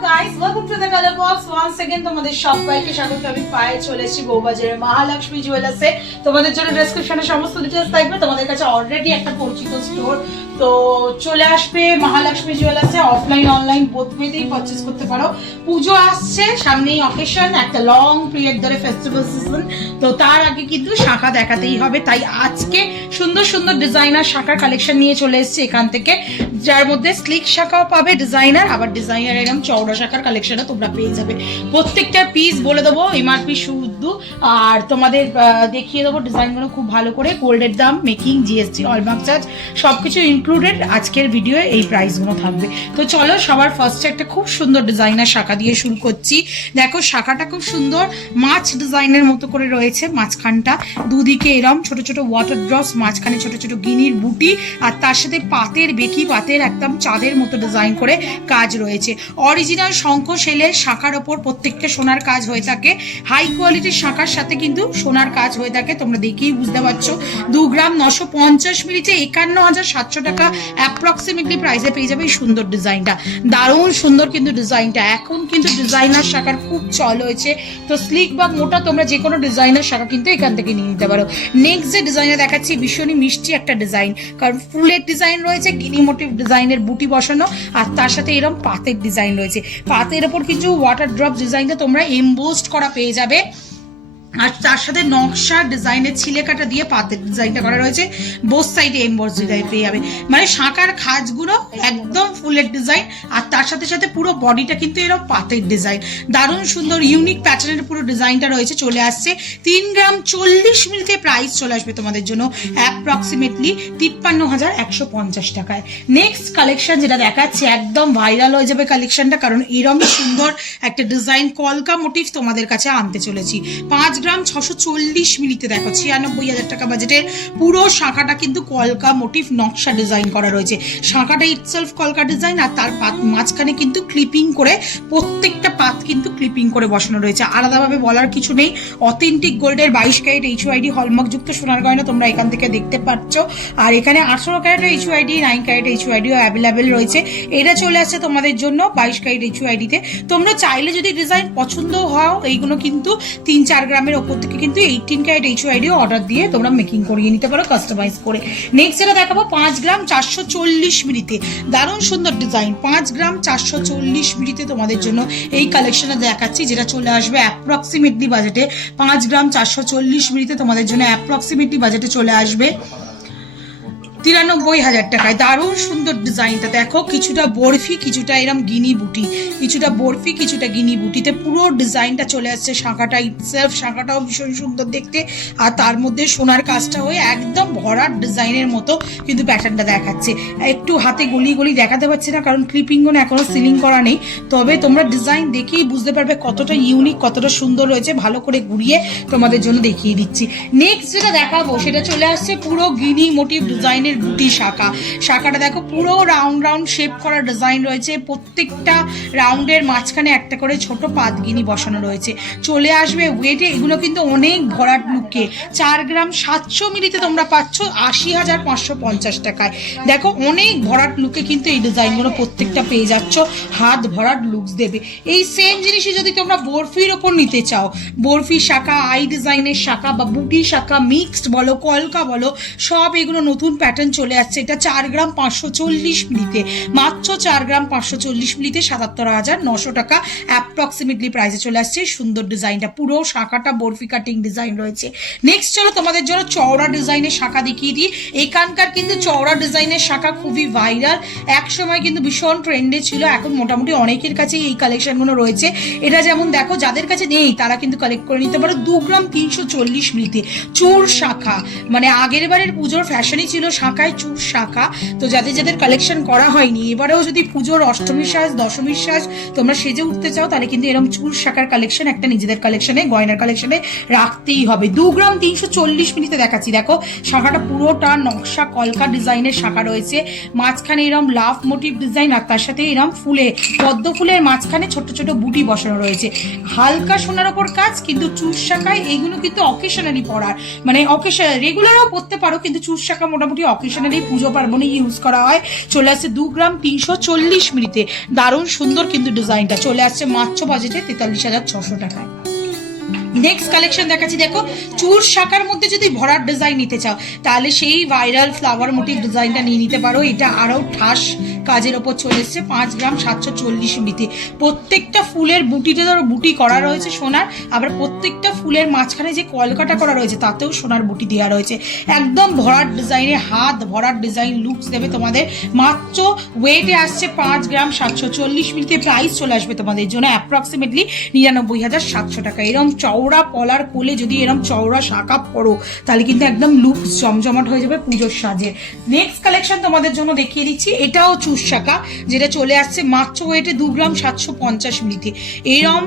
guys, welcome to the color box once again. তোমাদের সবাইকে স্বাগত। আমি পায়ে চলেছি বউবাজারের মহালক্ষ্মী জুয়েলার্সে। তোমাদের জন্য ডেসক্রিপশনে সমস্ত ডিটেইলস থাকবে। তোমাদের কাছে অলরেডি একটা পরিচিত স্টোর, তো চলে আসবে মহালক্ষ্মী জুয়েলার্সে। অফলাইন অনলাইন বোথ ওয়েতেই পারচেজ করতে পারো। পুজো আসছে, সামনেই অকেশন, একটা লং পিরিয়ড ধরে ফেস্টিভ্যাল সিজন, তো তার আগে কিন্তু শাখা দেখাতেই হবে। তাই আজকে সুন্দর সুন্দর ডিজাইনার শাখার কালেকশন নিয়ে চলে এসেছি এখান থেকে, যার মধ্যে স্লিক শাখাও পাবে ডিজাইনার, আবার ডিজাইনার এরকম চওড়া শাখার কালেকশনও তোমরা পেয়ে যাবে। প্রত্যেকটা পিস বলে দেবো এমআরপি শুদ্ধ, আর তোমাদের দেখিয়ে দেবো ডিজাইনগুলো খুব ভালো করে। গোল্ডের দাম, মেকিং, জিএসটি, হলমার্ক চার্জ সবকিছু ইনক্লুডেড আজকের ভিডিও এই প্রাইসগুলো থাকবে। তো চলো সবার ফার্স্টে একটা খুব সুন্দর ডিজাইনার শাখা দিয়ে শুরু করছি। দেখো শাখাটা খুব সুন্দর মাছ ডিজাইনের মতো করে রয়েছে। মাঝখানটা দুদিকে এরম ছোট ছোট ওয়াটার ড্রপস, মাঝখানে ছোট ছোট গিনির বুটি, আর তার সাথে পাতের বেকি পাতের একদম চাঁদের মতো ডিজাইন করে কাজ রয়েছে। অরিজিনাল শঙ্খ সেলের শাখার ওপর প্রত্যেকটা সোনার কাজ হয়ে থাকে। হাই কোয়ালিটির শাখার সাথে কিন্তু সোনার কাজ হয়ে থাকে, তোমরা দেখেই বুঝতে পারছো। 2 গ্রাম 950 মিলিতে 51,700 টাকা অ্যাপ্রক্সিমেটলি প্রাইসে পেয়ে যাবে এই সুন্দর ডিজাইনটা। দারুণ সুন্দর কিন্তু ডিজাইনটা। এখন কিন্তু ডিজাইনার শাখার খুব চল হয়েছে, তো স্লিক বা মোটা তোমরা যে কোনো ডিজাইনার শাখা কিন্তু এখান থেকে নিয়ে নিতে পারো। নেক্সট যে ডিজাইনটা দেখাচ্ছি ভীষণই মিষ্টি একটা ডিজাইন, কারণ ফুলের ডিজাইন রয়েছে, গিনি মোটিভ ডিজাইনের বুটি বসানো, আর তার সাথে এরকম পাতের ডিজাইন রয়েছে। পাতের ওপর কিছু ওয়াটার ড্রপ ডিজাইনটা তোমরা এমবোসড করা পেয়ে যাবে, আর তার সাথে নকশা ডিজাইনের ছিলে কাটা দিয়ে পাতের ডিজাইনটা করা রয়েছে। বোথ সাইডে এমবোস ডিজাইন পেয়ে যাবে, মানে শাঁখার খাজগুলো একদম ফুলের ডিজাইন, আর তার সাথে সাথে পুরো বডিটা কিন্তু এরকম পাতের ডিজাইন। দারুণ সুন্দর ইউনিক প্যাটার্নের পুরো ডিজাইনটা রয়েছে। চলে আসছে 3 গ্রাম 40 মিলিতে প্রাইস চলে আসবে তোমাদের জন্য অ্যাপ্রক্সিমেটলি 53,150 টাকায়। নেক্সট কালেকশন যেটা দেখাচ্ছে একদম ভাইরাল হয়ে যাবে কালেকশনটা, কারণ এরকম সুন্দর একটা ডিজাইন কলকা মোটিভ তোমাদের কাছে আনতে চলেছি। 5 গ্রাম 640 মিলিতে দেখো 96,000 টাকা বাজেটের পুরো শাখাটা কিন্তু কলকা মোটিভ নকশা ডিজাইন করা রয়েছে। শাখাটা ইটসেলফ কলকা ডিজাইন, আর তার মাঝখানে কিন্তু ক্লিপিং করে প্রত্যেকটা পাত কিন্তু ক্লিপিং করে বসানো রয়েছে। আলাদাভাবে বলার কিছু নেই। অথেন্টিক গোল্ডের 22 ক্যারেট HYD হলমার্ক যুক্ত সোনার গয়না তোমরা এখান থেকে দেখতে পাচ্ছ, আর এখানে 18 ক্যারেট HYD 9 ক্যারেট HYDও অ্যাভেলেবেল রয়েছে। এটা চলে আসছে তোমাদের জন্য 22 ক্যারেট HYDতে। তোমরা চাইলে যদি ডিজাইন পছন্দ হও, এইগুলো কিন্তু 3-4 গ্রামের ওপর থেকে কিন্তু 18 ক্যারেট HYDও অর্ডার দিয়ে তোমরা মেকিং করিয়ে নিতে পারো কাস্টমাইজ করে। নেক্সট যেটা দেখাবো 5 গ্রাম 440 মিলিতে, দারুণ সুন্দর ডিজাইন। 5 গ্রাম 440 মিলিতে তোমাদের জন্য এই কালেকশনটা দেখাচ্ছি, যেটা চলে আসবে অ্যাপ্রক্সিমেটলি বাজেটে 5 গ্রাম 440 মিলিতে তোমাদের জন্য অ্যাপ্রক্সিমেটলি বাজেটে চলে আসবে 93,000 টাকায়। দারুণ সুন্দর ডিজাইনটা দেখো, কিছুটা বরফি, কিছুটা এরম গিনি বুটি, কিছুটা বরফি, কিছুটা গিনি বুটিতে পুরো ডিজাইনটা চলে আসছে। শাঁখাটা ইটসেলফ, শাঁখাটাও ভীষণ সুন্দর দেখতে, আর তার মধ্যে সোনার কাজটা হয়ে একদম ভরাট ডিজাইনের মতো কিন্তু প্যাটার্নটা দেখাচ্ছে। একটু হাতে গলি গলি দেখাতে পারছি না, কারণ ক্লিপিংগুলো এখনো সিলিং করা নেই, তবে তোমরা ডিজাইন দেখেই বুঝতে পারবে কতটা ইউনিক, কতটা সুন্দর রয়েছে। ভালো করে ঘুরিয়ে তোমাদের জন্য দেখিয়ে দিচ্ছি। নেক্সট যেটা দেখাবো সেটা চলে আসছে পুরো গিনি মোটিভ ডিজাইনের বুটি শাখা। শাখাটা দেখো পুরো রাউন্ড রাউন্ড শেপ করা ডিজাইন রয়েছে। প্রত্যেকটা রাউন্ডের মাঝখানে একটা করে ছোট পাতগিনি বসানো রয়েছে। চলে আসবে ওয়েটে, এগুলো কিন্তু অনেক ভরাট লুকে। 4 গ্রাম 700 মিলিতে তোমরা পাচ্ছ 80,550 টাকায়। দেখো অনেক ভরাট লুকে কিন্তু এই ডিজাইনগুলো প্রত্যেকটা পেয়ে যাচ্ছ, হাত ভরাট লুকস দেবে। এই সেম জিনিসই যদি তোমরা বরফির ওপর নিতে চাও, বরফি শাখা, আই ডিজাইনের শাখা বা বুটি শাখা, মিক্সড বলো, কলকা বলো, সব এগুলো নতুন প্যাটার্ন চলে আসছে। এটা 4 গ্রাম 540 মিলিতে, মাত্র 4 গ্রাম 540 মিলিতে 77,900 টাকা অ্যাপ্রক্সিমেটলি প্রাইসে চলে আসছে সুন্দর ডিজাইনটা। পুরো শাখাটা বরফি কাটিং ডিজাইন রয়েছে। নেক্সট চলো তোমাদের জন্য চওড়া ডিজাইনের শাখা দেখিয়ে দিই। এখানকার কিন্তু চওড়া ডিজাইনের শাখা খুবই ভাইরাল, এক সময় কিন্তু ভীষণ ট্রেন্ডে ছিল, এখন মোটামুটি অনেকের কাছেই এই কালেকশনগুলো রয়েছে। এটা যেমন দেখো যাদের কাছে নেই তারা কিন্তু কালেক্ট করে নিতে পারো। 2 গ্রাম 340 মিলিতে চোর শাখা, মানে আগের বারের পুজোর ফ্যাশনই ছিল শাখায় চুর শাখা। তো যাদের যাদের কালেকশন করা হয়নি, এবারেও যদি পুজোর অষ্টমীর সাজ, দশমীর সাজ তোমরা সেজে উঠতে চাও, তাহলে কিন্তু এরকম চুর শাখার কালেকশন একটা নিজেদের কালেকশনে, গয়নার কালেকশনে রাখতেই হবে। 2 গ্রাম 340 মিলিতে দেখাচ্ছি। দেখো শাখাটা পুরোটা নকশা কলকা ডিজাইনের শাখা রয়েছে। মাঝখানে এরকম লাভ মোটিভ ডিজাইন, আর তার সাথে এরকম ফুলে পদ্ম ফুলের মাঝখানে ছোট ছোট বুটি বসানো রয়েছে। হালকা সোনার ওপর কাজ, কিন্তু চুর শাখায় এইগুলো কিন্তু অকেশনালি পরার, মানে অকেশন রেগুলারও পরতে পারো, কিন্তু চুর শাখা মোটামুটি অকেশনালি পুজো পার্বণে ইউজ করা হয়। চলে আসছে 2 গ্রাম 340 মিলিতে, দারুণ সুন্দর কিন্তু ডিজাইনটা চলে আসছে মাত্র বাজেটে 43,600 টাকায়। নেক্সট কালেকশন দেখাচ্ছি, দেখো চুর শাখার মধ্যে যদি ভরার ডিজাইন নিতে চাও তাহলে সেই ভাইরাল ফ্লাওয়ার মোটিভ ডিজাইনটা নিয়ে নিতে পারো। এটা আরও ঠাস কাজের ওপর চলে এসছে 5 গ্রাম 740 মিলিতে। প্রত্যেকটা ফুলের বুটিতে ধরো বুটি করা রয়েছে সোনার, আবার প্রত্যেকটা ফুলের মাঝখানে যে কলকাটা করা রয়েছে তাতেও সোনার বুটি দেওয়া রয়েছে। একদম ভরার ডিজাইনে হাত ভরার ডিজাইন লুকস দেবে তোমাদের। মাত্র ওয়েটে আসছে 5 গ্রাম 740 মিলিতে। প্রাইস চলে আসবে তোমাদের জন্য অ্যাপ্রক্সিমেটলি 99,700 টাকা। এরকম চওড়া পলার কোলে যদি এরকম চওড়া শাখা পরো তাহলে কিন্তু একদম লুকস জমজমাট হয়ে যাবে পুজোর সাজে। নেক্সট কালেকশন তোমাদের জন্য দেখিয়ে দিচ্ছি, এটাও চুর শাখা, যেটা চলে আসছে মাত্র ওয়েটে 2 গ্রাম 750 মিলিতে। এরকম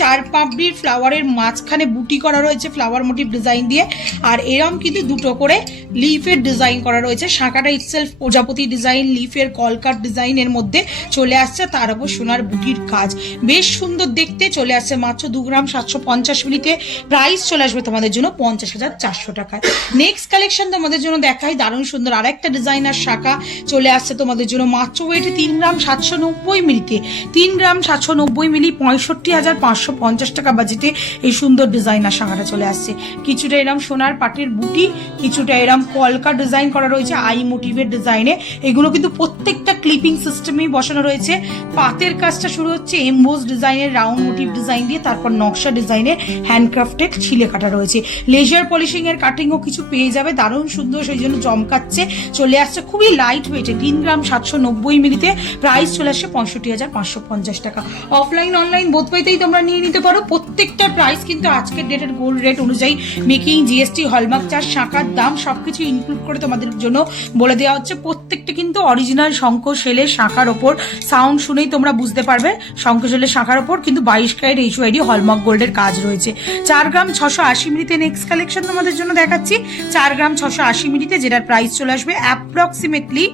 4 পাপড়ির ফ্লাওয়ারের মাঝখানে বুটি করা রয়েছে ফ্লাওয়ার মোটিভ ডিজাইন দিয়ে, আর এরম কিন্তু দুটো করে লিফের ডিজাইন করা রয়েছে। শাখাটা ইটসেলফ প্রজাপতি ডিজাইন, লিফের কলকাট ডিজাইনের মধ্যে চলে আসছে, তার উপর সোনার বুটির কাজ, বেশ সুন্দর দেখতে। চলে আসছে মাত্র 2 গ্রাম 750 মিলিতে। প্রাইস চলে আসবে তোমাদের জন্য 50,400 টাকায়। নেক্সট কালেকশন তোমাদের জন্য দেখাই, দারুণ সুন্দর আরেকটা ডিজাইনার শাখা চলে আসছে তোমাদের জন্য মাত্র ওয়েটে 3 গ্রাম 790 মিলিতে। 3 গ্রাম 790 মিলি 65,550 টাকা বাজেটে এই সুন্দর ডিজাইনার শাখাটা চলে আসছে। কিছুটা এরম সোনার পাটের বুটি, কিছুটা এরম কলকা ডিজাইন করা রয়েছে আই মোটিভের ডিজাইনে। এগুলো কিন্তু প্রত্যেকটা ক্লিপিং সিস্টেমেই বসানো রয়েছে। পাতের কাজটা শুরু হচ্ছে এমবোস ডিজাইনের রাউন্ড মোটিভ ডিজাইন দিয়ে, তারপর নকশা ডিজাইনের হ্যান্ডক্রাফটেড ছিলে কাটা রয়েছে। লেজার পলিশিং এর কাটিংও কিছু পেয়ে যাবে, দারুণ সুন্দর, সেই জন্য জমকাচ্ছে। চলে আসছে খুবই লাইট ওয়েটে 3 গ্রাম 790 মিলিতে। প্রাইস চলে আসছে 65,550 টাকা। অফলাইন অনলাইন বোধ পাইতেই তোমরা নিয়ে নিতে পারো। প্রত্যেকটার প্রাইস কিন্তু আজকের ডেটের গোল্ড রেট অনুযায়ী মেকিং, জিএসটি, হলমার্ক চার্জ, শাখার দাম সবকিছু ইনক্লুড করে তোমাদের জন্য বলে দেওয়া হচ্ছে। প্রত্যেকটা কিন্তু অরিজিনাল শঙ্খ সেলের শাখার ওপর, সাউন্ড শুনেই তোমরা বুঝতে পারবে শঙ্খ সেলের শাখার ওপর কিন্তু 22 ক্যারেট HYD হলমার্ক গোল্ডের কাজ রয়েছে। 4 গ্রাম 680 মিলিতে নেক্সট কালেকশন তোমাদের জন্য দেখাচ্ছি। 4 গ্রাম 680 মিলিতে, যেটার প্রাইস চলে আসবে অ্যাপ্রক্সিমেটলি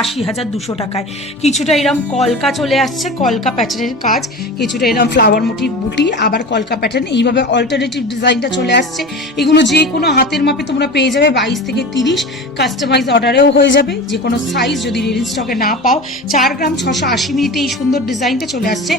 80,200 টাকায়। কিছুটা এরম কলকা চলে আসছে, কলকা প্যাটার্নের কাজ, কিছুটা এরম ফ্লাওয়ার মোটিভ বুটি, আবার কলকা প্যাটার্ন, এইভাবে অল্টারনেটিভ ডিজাইনটা চলে আসছে। এগুলো যে কোনো হাতের মাপে তোমরা পেয়ে যাবে 22 থেকে 30, কাস্টমাইজ অর্ডারেও হয়ে যাবে যে কোনো সাইজ যদি রেডি স্টকে না পাও। 4 গ্রাম 680 মিলিতে এই সুন্দর ডিজাইনটা চলে আসছে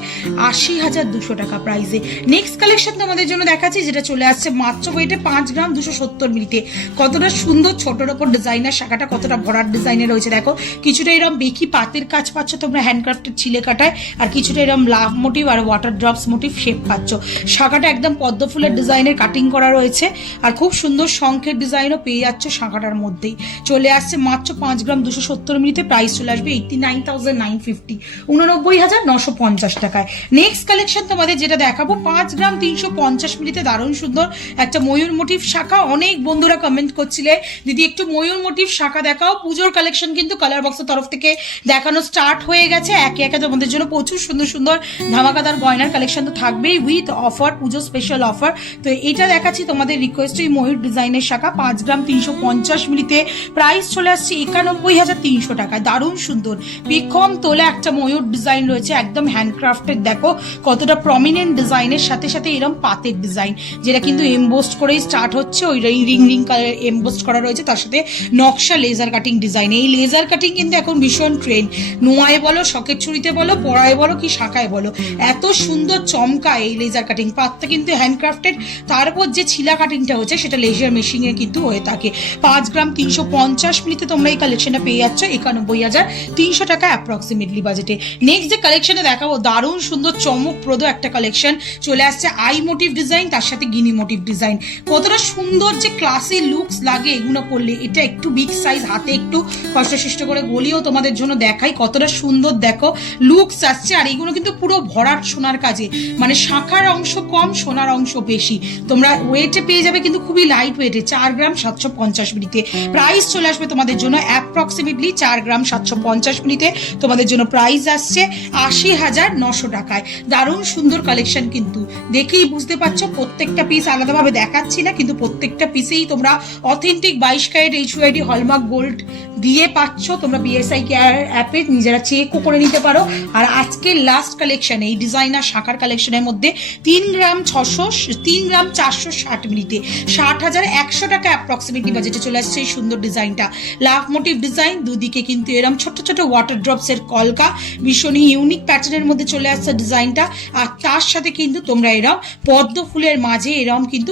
80,200 টাকা প্রাইসে। নেক্সট কালেকশন তোমাদের জন্য দেখাচ্ছি, যেটা চলে আসছে মাত্র ওয়েটে 5 গ্রাম 270 মিলিতে। কতটা সুন্দর ছোটর ওপর ডিজাইনার শাখাটা, কতটা ভরার ডিজাইনে রয়েছে দেখো। কিছুটা এরকম বেকি পাতের কাজ পাচ্ছ তোমরা হ্যান্ডক্রাফটের ছিলে কাটায়, আর কিছুটা এরকম লাভ মোটিভ আর ওয়াটার ড্রপস মোটিভ শেপ পাচ্ছ। শাখাটা একদম পদ্ম ফুলের ডিজাইনের কাটিং করা রয়েছে, আর খুব সুন্দর শঙ্খের ডিজাইনও পেয়ে যাচ্ছ শাখাটার মধ্যেই। চলে আসছে মাত্র 5 গ্রাম 270 মিলিতে। প্রাইস চলে আসবে 89,950, 89,950 টাকায়। নেক্সট কালেকশন তোমাদের যেটা দেখাবো 5 গ্রাম 350 মিলিতে, দারুণ সুন্দর একটা ময়ূর মোটিভ শাখা। অনেক বন্ধুরা কমেন্ট করছিলে দিদি একটু ময়ূর মোটিভ শাখা দেখাও। পুজোর কালেকশন কিন্তু কালার বক্সের তরফ থেকে দেখানো স্টার্ট হয়ে গেছে। একে একে তোমাদের জন্য প্রচুর সুন্দর সুন্দর ধামাকাদার গয়নার কালেকশন তো থাকবেই with offer, Puja special offer. তো এটা দেখাচ্ছি তোমাদের রিকোয়েস্ট, এই ময়ূর ডিজাইনের শাখা 5 গ্রাম 350 মিলিতে। প্রাইস চলে আসছে 91,300 টাকায়। দারুণ সুন্দর পেখম তোলা একটা ময়ূর ডিজাইন রয়েছে, একদম হ্যান্ডক্রাফটেড। দেখো কতটা প্রমিনেন্ট ডিজাইনের সাথে সাথে এরকম পাতের ডিজাইন, যেটা কিন্তু এমবোস্ট করেই স্টার্ট হচ্ছে। ওই রিং রিং কালার এমবোস্ট করা রয়েছে, তার সাথে নকশা লেজার কাটিং ডিজাইন। এই লেজার কাটিং কিন্তু এখন ভীষণ ট্রেন্ড। নোয়ায় বলো, শখের ছুরিতে বলো, পড়ায় বলো, কি শাখায় বলো, এত সুন্দর চমকা এই লেজার কাটিং। পাতটা কিন্তু হ্যান্ডক্রাফটেড, তারপর যে ছিলা কাটিংটা হচ্ছে সেটা লেজার মেশিং এ কিন্তু হয়ে থাকে। 5 গ্রাম 350 মিলিতে তোমরা এই কালেকশনটা পেয়ে যাচ্ছ 91,300 টাকা অ্যাপ্রক্সিমেটলি বাজেটে। নেক্সট যে কালেকশনে দেখাবো, দারুণ সুন্দর চমকপ্রদ একটা কালেকশন চলে আসছে আই মোটিভ ডিজাইন, তার সাথে গিনি মোটিভ ডিজাইন। কতটা সুন্দর যে ক্লাসি লুকস লাগে এগুলো পরলে। এটা একটু বিগ সাইজ, হাতে একটু কষ্টসৃষ্ট করে গলিও তোমাদের জন্য দেখাই কতটা সুন্দর দেখো লুকস আসছে। আর এইগুলো কিন্তু পুরো ভরাট সোনার কাজে, মানে শাখার অংশ কম, সোনার অংশ বেশি। তোমরা ওয়েটে পেয়ে যাবে কিন্তু খুবই লাইট ওয়েটে 4 গ্রাম 750 মিলিতে। প্রাইস চলে আসবে তোমাদের জন্য অ্যাপ্রক্সিমেটলি 4 গ্রাম 750 মিলিতে তোমাদের জন্য প্রাইস আসছে 80,900 টাকায়। দারুণ সুন্দর কালেকশন কিন্তু দেখেই বুঝতে পারছো। প্রত্যেকটা পিস আলাদাভাবে দেখাচ্ছি না, কিন্তু প্রত্যেকটা পিসেই তোমরা authentic 22 carat HYD hallmark gold দিয়ে পাচ্ছ তোমরা বিএসআই কেয়ার অ্যাপে নিজেরা চেকও করে নিতে পারো। আর আজকে লাস্ট কালেকশন এই ডিজাইনার শাখার কালেকশনের মধ্যে 3 গ্রাম 460 মিনিটে 60,100 টাকা অ্যাপ্রক্সিমেটলি বাজেটে চলে আসছে এই সুন্দর ডিজাইনটা। লাভ মোটিভ ডিজাইন, দুদিকে কিন্তু এরম ছোট ছোট ওয়াটার ড্রপস এর কলকা, ভীষণই ইউনিক প্যাটার্নের মধ্যে চলে আসছে ডিজাইনটা। আর তার সাথে কিন্তু তোমরা এরম পদ্ম ফুলের মাঝে এরম কিন্তু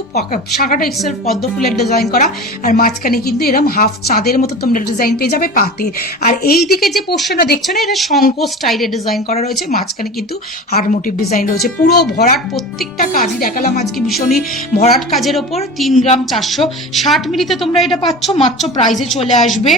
শাখাটা ইটসেলফ পদ্ম ফুলের ডিজাইন করা, আর মাঝখানে কিন্তু এরম হাফ চাঁদের মতো তোমরা ডিজাইন পেয়ে যাবে পাতের। আর এই দিকে যে পোর্শনটা দেখছো না, এটা শঙ্খ স্টাইলের ডিজাইন করা রয়েছে, মাঝখানে কিন্তু হার্ট মোটিভ ডিজাইন রয়েছে। পুরো ভরাট প্রত্যেকটা কাজই দেখালাম আজকে, ভীষণই ভরাট কাজের ওপর। 3 গ্রাম 460 মিলিতে তোমরা এটা পাচ্ছ মাত্র প্রাইসে চলে আসবে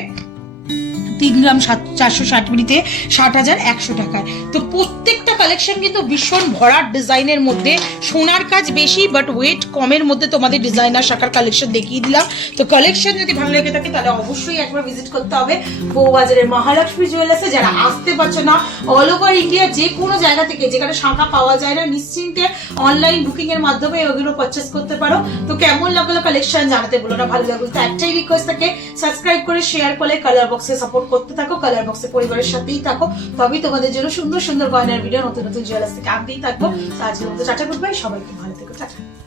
3 গ্রাম 460 মিলিতে 60,100 টাকায়। তো প্রত্যেকটা কালেকশন কিন্তু ভীষণ ভরাট ডিজাইনের মধ্যে, সোনার কাজ বেশি বাট ওয়েট কমের মধ্যে তোমাদের ডিজাইনার শাখার কালেকশন দেখিয়ে দিলাম। তো কালেকশন যদি ভালো লেগে থাকে তাহলে অবশ্যই একবার ভিজিট করতে হবে বউবাজারের মহালক্ষ্মী জুয়েলার্সে। যারা আসতে পারছো না, অল ওভার ইন্ডিয়া যে কোনো জায়গা থেকে যেখানে শাখা পাওয়া যায় না, নিশ্চিন্তে অনলাইন বুকিং এর মাধ্যমে ওগুলো পারচেস করতে পারো। তো কেমন লাগলো কালেকশন জানাতে বলো না, ভালো লাগলো তো একটাই রিকোয়েস্ট থাকে, সাবস্ক্রাইব করে শেয়ার করে কালার বক্সে সাপোর্ট করতে থাকো, কালার বক্সে পরিবারের সাথেই থাকো, তবেই তোমাদের জন্য সুন্দর সুন্দর গয়নার ভিডিও নতুন নতুন জুয়েলার্স থেকে আনতেই থাকবো। আজকের মতো টাটা, গুড বাই, সবাইকে ভালো থেকো, টাটা।